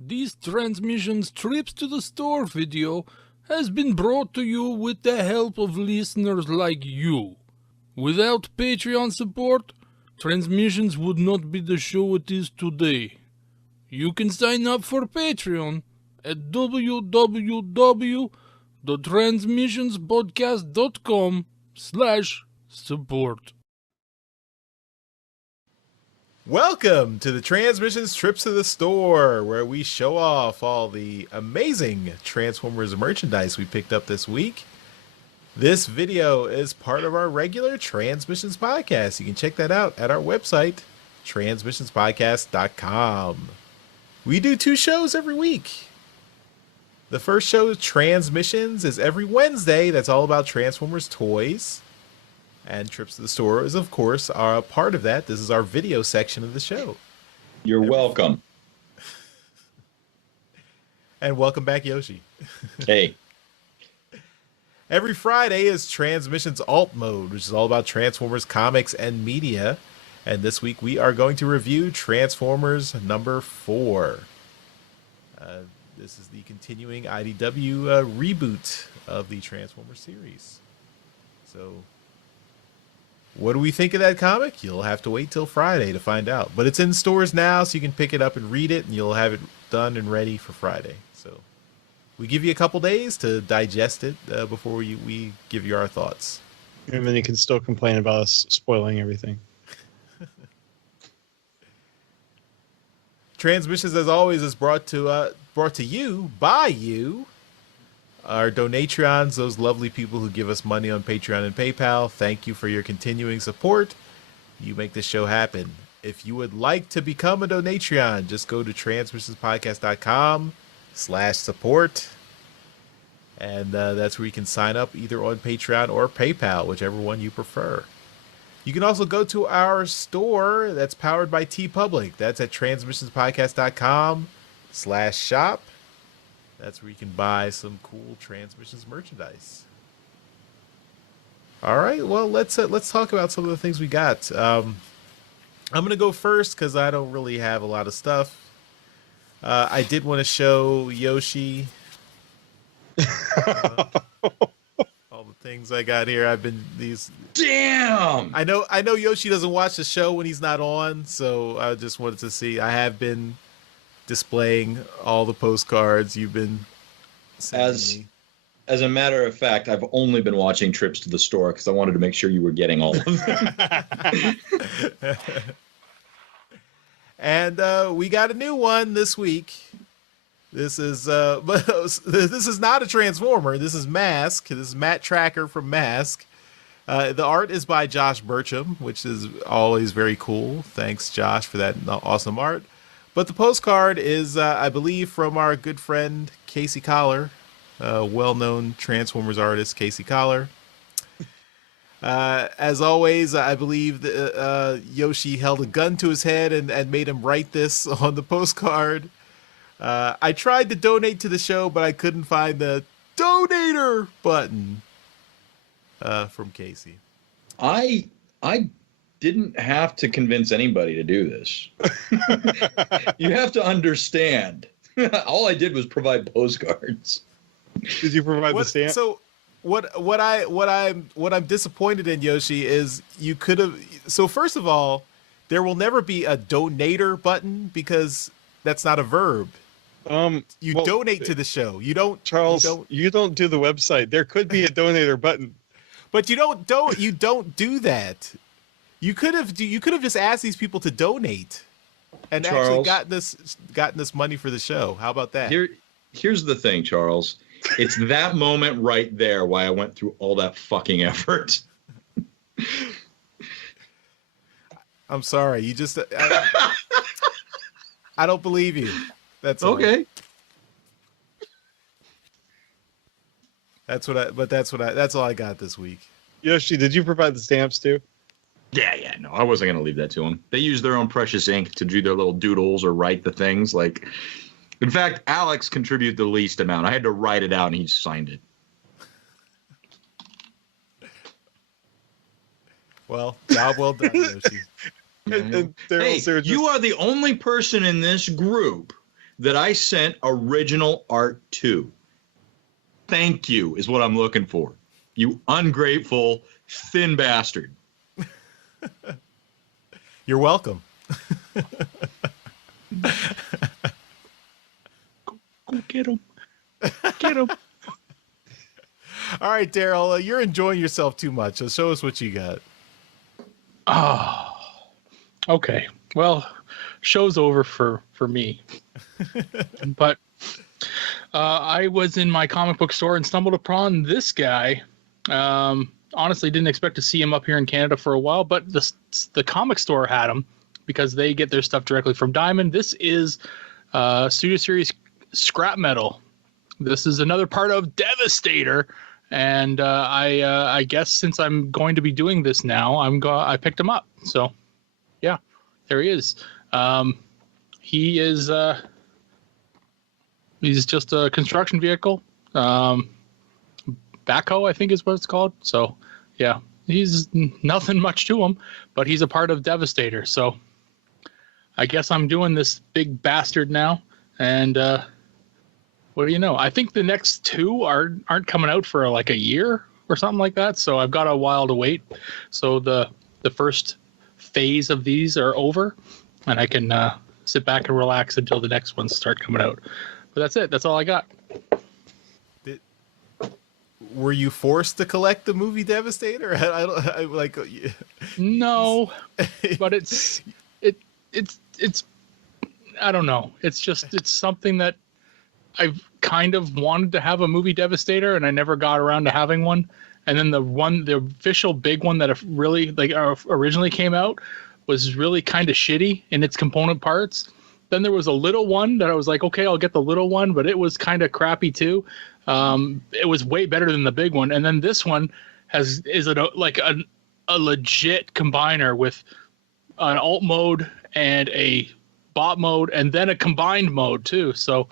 This Transmissions Trips to the Store video has been brought to you with the help of listeners like you. Without Patreon support, Transmissions would not be the show it is today. You can sign up for Patreon at www.transmissionspodcast.com/support. Welcome to the Transmissions Trips to the Store, where we show off all the amazing Transformers merchandise we picked up this week. This video is part of our regular Transmissions podcast. You can check that out at our website, transmissionspodcast.com. We do 2 shows every week. The first show, Transmissions, is every Wednesday. That's all about Transformers toys. And Trips to the Store is, of course, a part of that. This is our video section of the show. You're welcome. And welcome back, Yoshi. Hey. Every Friday is Transmissions Alt Mode, which is all about Transformers comics and media. And this week we are going to review Transformers number 4. This is the continuing IDW reboot of the Transformers series. So, what do we think of that comic? You'll have to wait till Friday to find out. But it's in stores now, so you can pick it up and read it, and you'll have it done and ready for Friday. So we give you a couple days to digest it before we give you our thoughts. And then you can still complain about us spoiling everything. Transmissions, as always, is brought to you by you. Our Donatreons, those lovely people who give us money on Patreon and PayPal, thank you for your continuing support. You make this show happen. If you would like to become a Donatreon, just go to transmissionspodcast.com/support. And that's where you can sign up either on Patreon or PayPal, whichever one you prefer. You can also go to our store that's powered by TeePublic. That's at transmissionspodcast.com/shop. That's where you can buy some cool Transmissions merchandise. All right, well, let's talk about some of the things we got. I'm going to go first because I don't really have a lot of stuff. I did want to show Yoshi all the things I got here. Damn! I know Yoshi doesn't watch the show when he's not on, so I just wanted to see. I have been displaying all the postcards you've been sending me. As a matter of fact, I've only been watching Trips to the Store because I wanted to make sure you were getting all of them. And we got a new one this week. This is this is not a Transformer. This is Mask. This is Matt Tracker from Mask. The art is by Josh Burcham, which is always very cool. Thanks, Josh, for that awesome art. But the postcard is, I believe, from our good friend Casey Collar, well-known Transformers artist Casey Collar. As always, I believe Yoshi held a gun to his head and made him write this on the postcard. I tried to donate to the show, but I couldn't find the donator button from Casey. I didn't have to convince anybody to do this. You have to understand. All I did was provide postcards. Did you provide the stamp? So what I'm disappointed in, Yoshi, is you could have. So first of all, there will never be a donator button because that's not a verb. You donate to the show. You don't, Charles. You don't do the website. There could be a donator button, but you don't do that. You could have just asked these people to donate, and Charles, actually gotten this money for the show. How about that? Here's the thing, Charles. It's that moment right there why I went through all that fucking effort. I'm sorry. You just I don't believe you. That's okay. That's all I got this week. Yoshi, did you provide the stamps too? Yeah, no, I wasn't going to leave that to them. They use their own precious ink to do their little doodles or write the things. In fact, Alex contributed the least amount. I had to write it out, and he signed it. Well, job well done, Yoshi. Hey, you are the only person in this group that I sent original art to. Thank you is what I'm looking for. You ungrateful, thin bastard. You're welcome. Go get him. Get him. All right, Darryl, you're enjoying yourself too much. So show us what you got. Oh, okay. Well, show's over for me. But I was in my comic book store and stumbled upon this guy. Honestly, didn't expect to see him up here in Canada for a while, but the comic store had him because they get their stuff directly from Diamond. This is Studio Series Scrap Metal. This is another part of Devastator. And I guess since I'm going to be doing this now, I picked him up. So, yeah, there he is. He is he's just a construction vehicle, backhoe, I think is what it's called. So, yeah, he's nothing much to him, but he's a part of Devastator. So, I guess I'm doing this big bastard now, and what do you know? I think the next two aren't coming out for like a year or something like that. So I've got a while to wait. So the first phase of these are over, and I can sit back and relax until the next ones start coming out. But that's it. That's all I got. Were you forced to collect the movie Devastator? I like. No, but it's I don't know. It's something that I've kind of wanted to have a movie Devastator, and I never got around to having one. And then the official big one that really originally came out was really kind of shitty in its component parts. Then there was a little one that I was like, okay, I'll get the little one, but it was kind of crappy too. It was way better than the big one. And then this one is a legit combiner with an alt mode and a bot mode, and then a combined mode too. So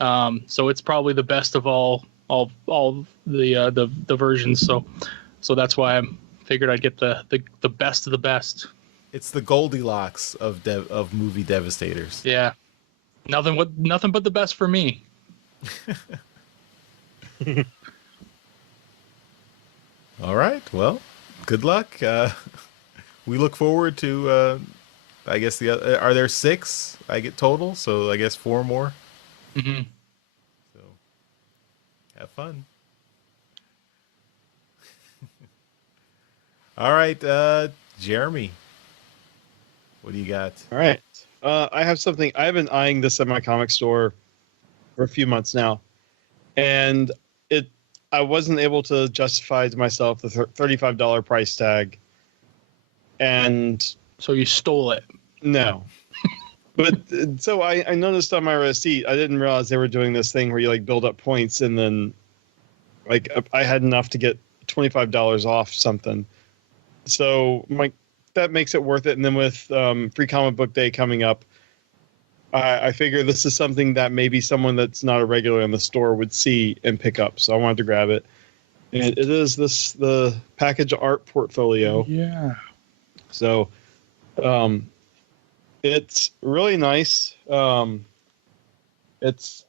it's probably the best of all the versions. So that's why I figured I'd get the best of the best. It's the Goldilocks of movie Devastators. Yeah, nothing but the best for me. All right. Well, good luck. We look forward to. I guess are there 6? I get total, so I guess 4 more. Mm-hmm. So, have fun. All right, Jeremy, what do you got? All right. I have something. I've been eyeing this at my comic store for a few months now, and I wasn't able to justify to myself the $35 price tag. And so you stole it? No. But so I noticed on my receipt, I didn't realize they were doing this thing where you like build up points, and then like I had enough to get $25 off something. So that makes it worth it. And then with Free Comic Book Day coming up, I figure this is something that maybe someone that's not a regular in the store would see and pick up. So I wanted to grab it. And it is the package art portfolio. Yeah. So it's really nice. It's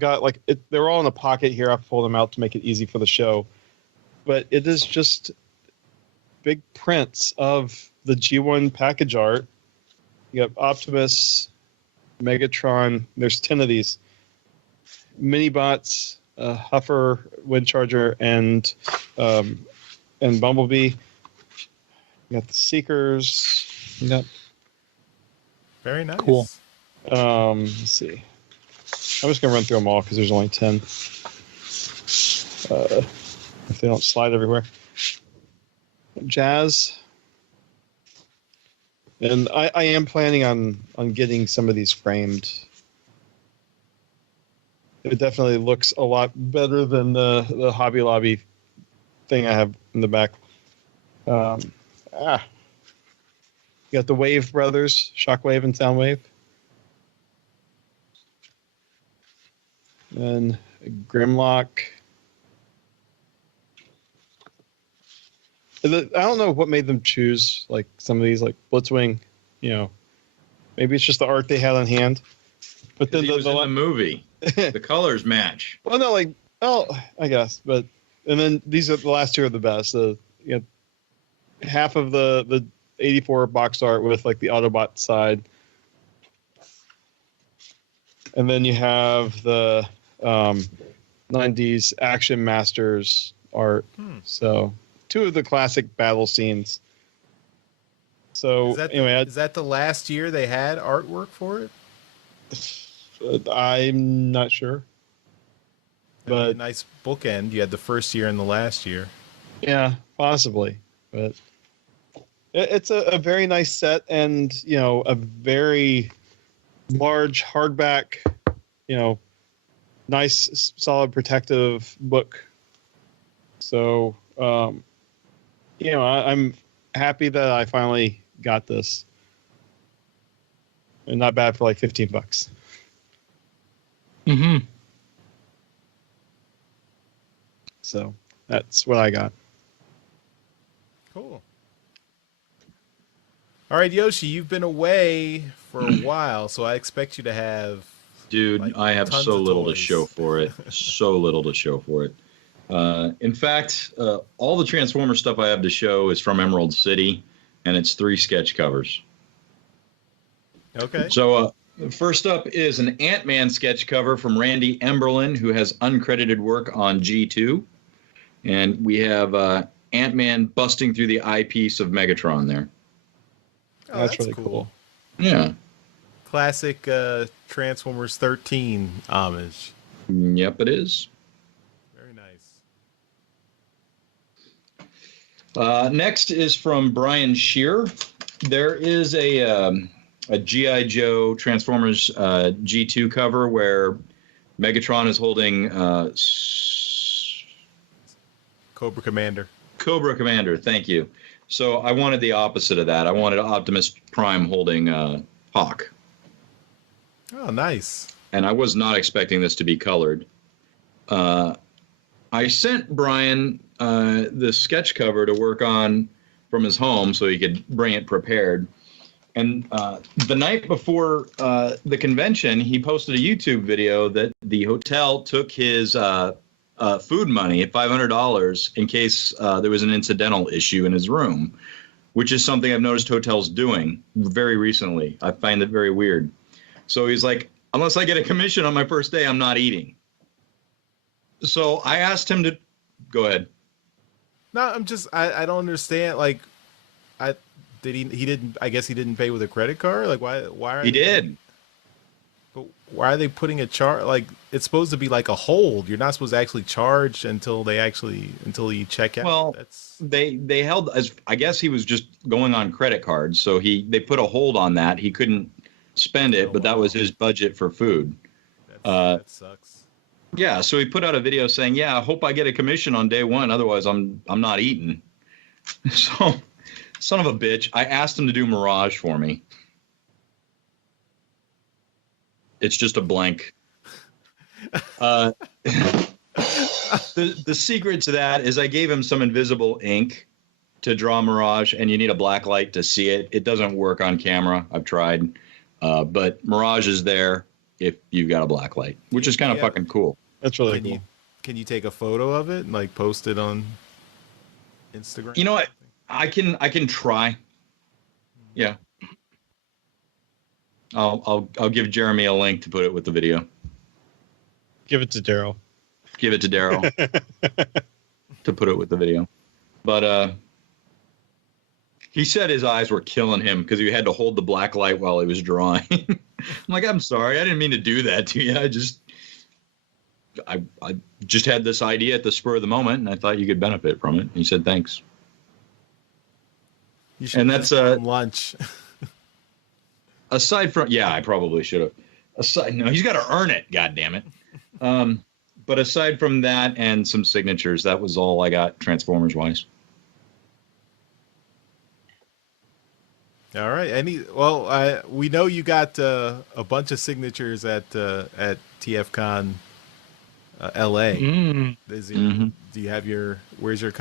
got they're all in a pocket here. I've pulled them out to make it easy for the show. But it is just big prints of the G1 package art. You have Optimus, Megatron. There's 10 of these. Minibots, Huffer, Windcharger, and Bumblebee. You got the Seekers. You got Very nice. Cool. Let's see. I'm just gonna run through them all because there's only 10. If they don't slide everywhere. Jazz. And I am planning on getting some of these framed. It definitely looks a lot better than the Hobby Lobby thing I have in the back. You got the Wave Brothers, Shockwave and Soundwave. And Grimlock. I don't know what made them choose like some of these, like Blitzwing. You know, maybe it's just the art they had on hand. But then He was in the movie. The colors match. Well, no, like, I guess, but and then these are the last two are the best. Half of the 84 box art with like the Autobot side, and then you have the 90s Action Masters art. So two of the classic battle scenes. So is that the last year they had artwork for it? I'm not sure. That'd But be a nice bookend. You had the first year and the last year. yeah, possibly. But it's a very nice set, and a very large hardback, nice solid protective book. So I'm happy that I finally got this, and not bad for like $15. Mm-hmm. So that's what I got. Cool. All right, Yoshi, you've been away for a while, so I expect you to have. Dude, like, I have tons so of little to toys. show for it. So little to show for it. In fact, all the Transformers stuff I have to show is from Emerald City, and it's 3 sketch covers. Okay. So first up is an Ant-Man sketch cover from Randy Emberlin, who has uncredited work on G2. And we have Ant-Man busting through the eyepiece of Megatron there. Oh, that's really cool. Yeah. Classic Transformers 13 homage. Yep, it is. Very nice. Next is from Brian Shear. There is a G.I. Joe Transformers G2 cover where Megatron is holding Cobra Commander. Cobra Commander, thank you. So I wanted the opposite of that. I wanted Optimus Prime holding Hawk. Oh, nice. And I was not expecting this to be colored. I sent Brian the sketch cover to work on from his home so he could bring it prepared. And the night before the convention, he posted a YouTube video that the hotel took his food money at $500 in case there was an incidental issue in his room, which is something I've noticed hotels doing very recently. I find it very weird. So he's like, unless I get a commission on my first day, I'm not eating. So I asked him to go ahead. No, I don't understand. Like, he didn't, I guess he didn't pay with a credit card. Like, why are He did. But why are they putting a charge? Like, it's supposed to be like a hold. You're not supposed to actually charge until you check out. Well, they held, as I guess he was just going on credit cards. So they put a hold on that. He couldn't spend it, but that was his budget for food. That sucks. Yeah, so he put out a video saying, "Yeah, I hope I get a commission on day one. Otherwise, I'm not eating." So, son of a bitch, I asked him to do Mirage for me. It's just a blank. The secret to that is I gave him some invisible ink to draw Mirage, and you need a black light to see it. It doesn't work on camera. I've tried. But Mirage is there if you've got a black light, which is kind of fucking cool. That's really cool. Can you take a photo of it and like post it on Instagram? You know what? I can try. Yeah. I'll give Jeremy a link to put it with the video. Give it to Darryl. Give it to Darryl to put it with the video. But he said his eyes were killing him because he had to hold the black light while he was drawing. I'm like, I'm sorry, I didn't mean to do that to you. I just had this idea at the spur of the moment, and I thought you could benefit from it. And he said, thanks. You should and that's lunch. Aside from, yeah, I probably should have. No, he's got to earn it. God damn it. But aside from that and some signatures, that was all I got Transformers wise. All right. We know you got a bunch of signatures at TFCon LA. Do you have where's your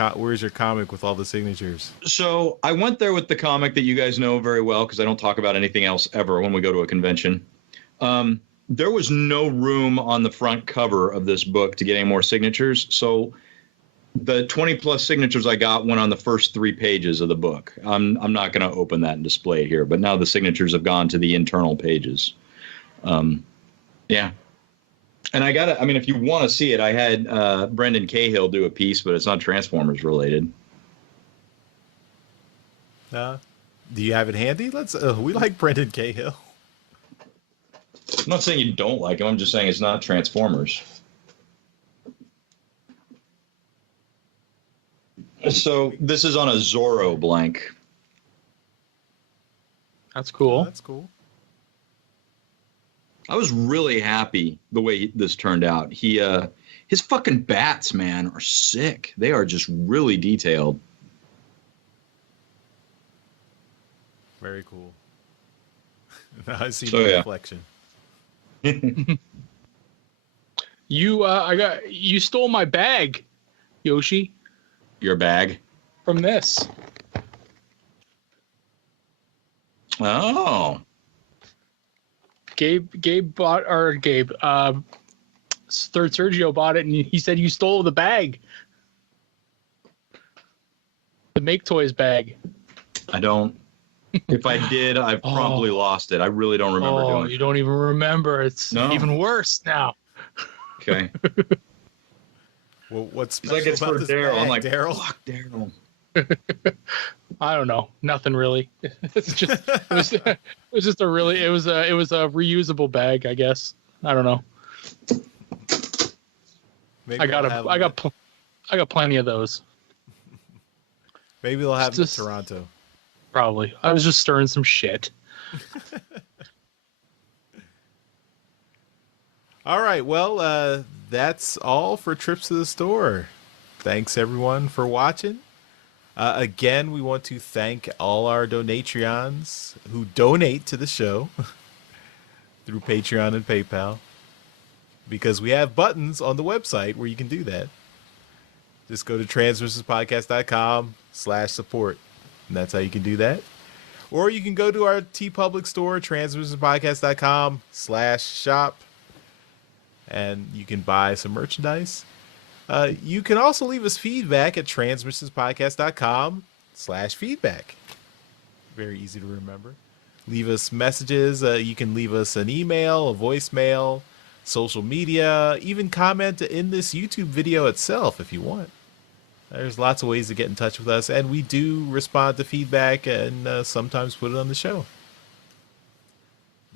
comic with all the signatures? So I went there with the comic that you guys know very well because I don't talk about anything else ever when we go to a convention. there was no room on the front cover of this book to get any more signatures. So the 20 plus signatures I got went on the first 3 pages of the book. I'm not going to open that and display it here, but now the signatures have gone to the internal pages. Yeah. And if you want to see it, I had Brendan Cahill do a piece, but it's not Transformers related. Do you have it handy? We like Brendan Cahill. I'm not saying you don't like him. I'm just saying it's not Transformers. So this is on a Zorro blank. That's cool. Oh, that's cool. I was really happy the way this turned out. His fucking bats, man, are sick. They are just really detailed. Very cool. Now I see So, the yeah. reflection. You stole my bag, Yoshi, Your bag. from this. Oh. Third Sergio bought it, and he said you stole the bag. The Make Toys bag. I don't. If I did, I've promptly lost it. I really don't remember doing it. You don't even remember. It's even worse now. Okay. Well, what's He's special like, it's about for this Darryl. bag, I'm like, Darryl? fuck Darryl. I don't know. Nothing really. It's just it was a reusable bag, I guess. I don't know. Maybe I they'll got plenty of those. Maybe they'll have Just- it in Toronto. Probably. I was just stirring some shit. All right. Well, that's all for Trips to the Store. Thanks, everyone, for watching. Again, we want to thank all our Donatreons who donate to the show through Patreon and PayPal, because we have buttons on the website where you can do that. Just go to transmissionspodcast.com/support, and that's how you can do that. Or you can go to our TeePublic store, transmissionspodcast.com/shop, and you can buy some merchandise. You can also leave us feedback at transmissionspodcast.com/feedback. Very easy to remember. Leave us messages. You can leave us an email, a voicemail, social media, even comment in this YouTube video itself if you want. There's lots of ways to get in touch with us, and we do respond to feedback and sometimes put it on the show.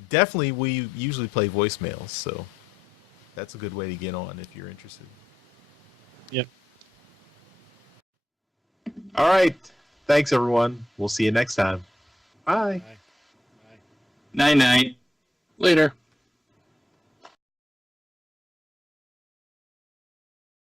Definitely, we usually play voicemails, so that's a good way to get on if you're interested. Yep. All right. Thanks, everyone. We'll see you next time. Bye. Night night. Later.